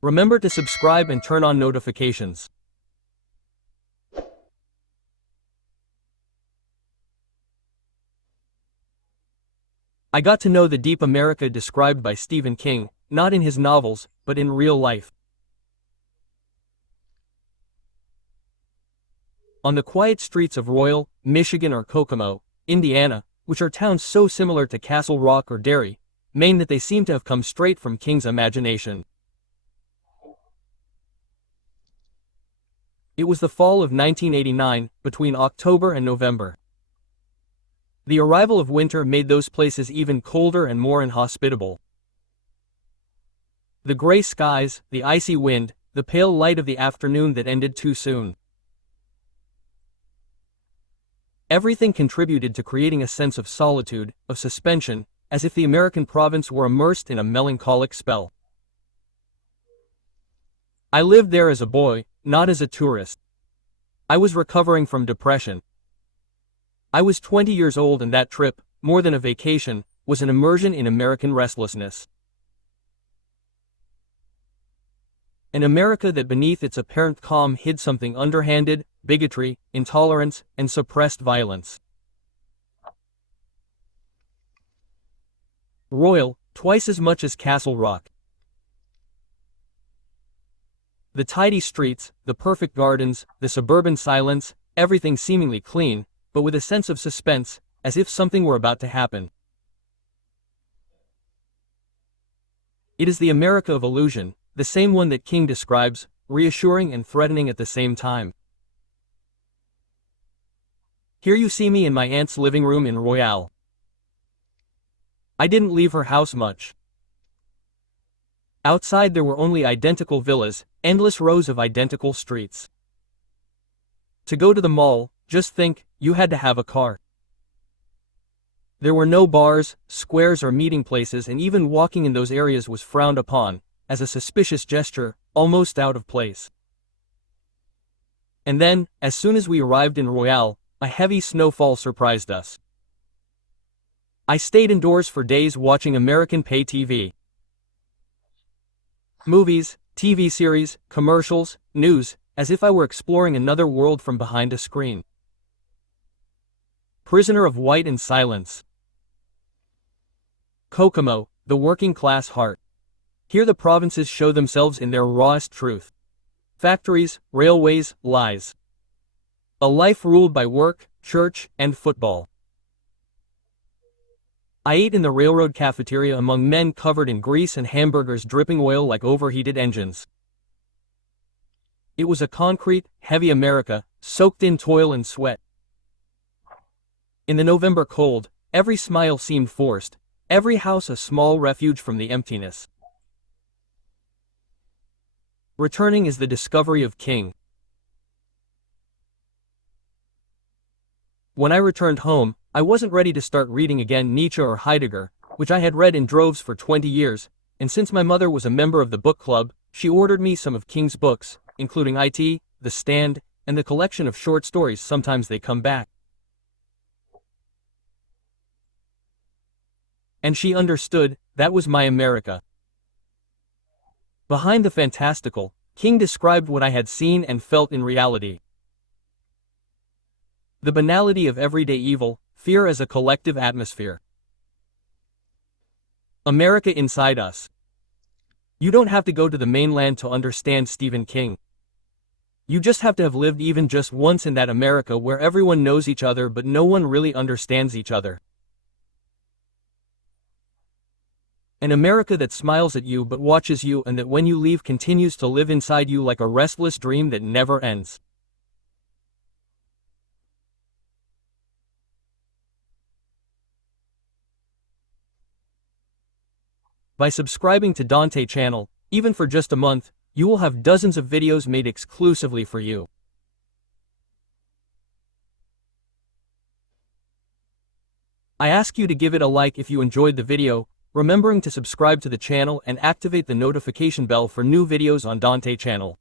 Remember to subscribe and turn on notifications. I got to know the deep America described by Stephen King, not in his novels, but in real life. On the quiet streets of Royal, Michigan or Kokomo, Indiana, which are towns so similar to Castle Rock or Derry, Maine that they seem to have come straight from King's imagination. It was the fall of 1989, between October and November. The arrival of winter made those places even colder and more inhospitable. The gray skies, the icy wind, the pale light of the afternoon that ended too soon. Everything contributed to creating a sense of solitude, of suspension, as if the American province were immersed in a melancholic spell. I lived there as a boy, not as a tourist. I was recovering from depression. I was 20 years old and that trip, more than a vacation, was an immersion in American restlessness. An America that beneath its apparent calm hid something underhanded, bigotry, intolerance, and suppressed violence. Royal, twice as much as Castle Rock. The tidy streets, the perfect gardens, the suburban silence, everything seemingly clean, but with a sense of suspense, as if something were about to happen. It is the America of illusion, the same one that King describes, reassuring and threatening at the same time. Here you see me in my aunt's living room in Royale. I didn't leave her house much. Outside there were only identical villas, endless rows of identical streets. To go to the mall, just think, you had to have a car. There were no bars, squares or meeting places, and even walking in those areas was frowned upon, as a suspicious gesture, almost out of place. And then, as soon as we arrived in Royale, a heavy snowfall surprised us. I stayed indoors for days watching American pay TV. Movies, TV series, commercials, news, as if I were exploring another world from behind a screen. Prisoner of white and silence. Kokomo, the working-class heart. Here the provinces show themselves in their rawest truth. Factories, railways, lies. A life ruled by work, church, and football. I ate in the railroad cafeteria among men covered in grease and hamburgers dripping oil like overheated engines. It was a concrete, heavy America, soaked in toil and sweat. In the November cold, every smile seemed forced, every house a small refuge from the emptiness. Returning is the discovery of King. When I returned home, I wasn't ready to start reading again Nietzsche or Heidegger, which I had read in droves for 20 years, and since my mother was a member of the book club, she ordered me some of King's books, including IT, The Stand, and the collection of short stories Sometimes They Come Back. And she understood, that was my America. Behind the fantastical, King described what I had seen and felt in reality. The banality of everyday evil, fear as a collective atmosphere. America inside us. You don't have to go to the mainland to understand Stephen King. You just have to have lived even just once in that America where everyone knows each other but no one really understands each other. An America that smiles at you but watches you, and that when you leave continues to live inside you like a restless dream that never ends. By subscribing to Dante channel, even for just a month, you will have dozens of videos made exclusively for you. I ask you to give it a like if you enjoyed the video, remembering to subscribe to the channel and activate the notification bell for new videos on Dante channel.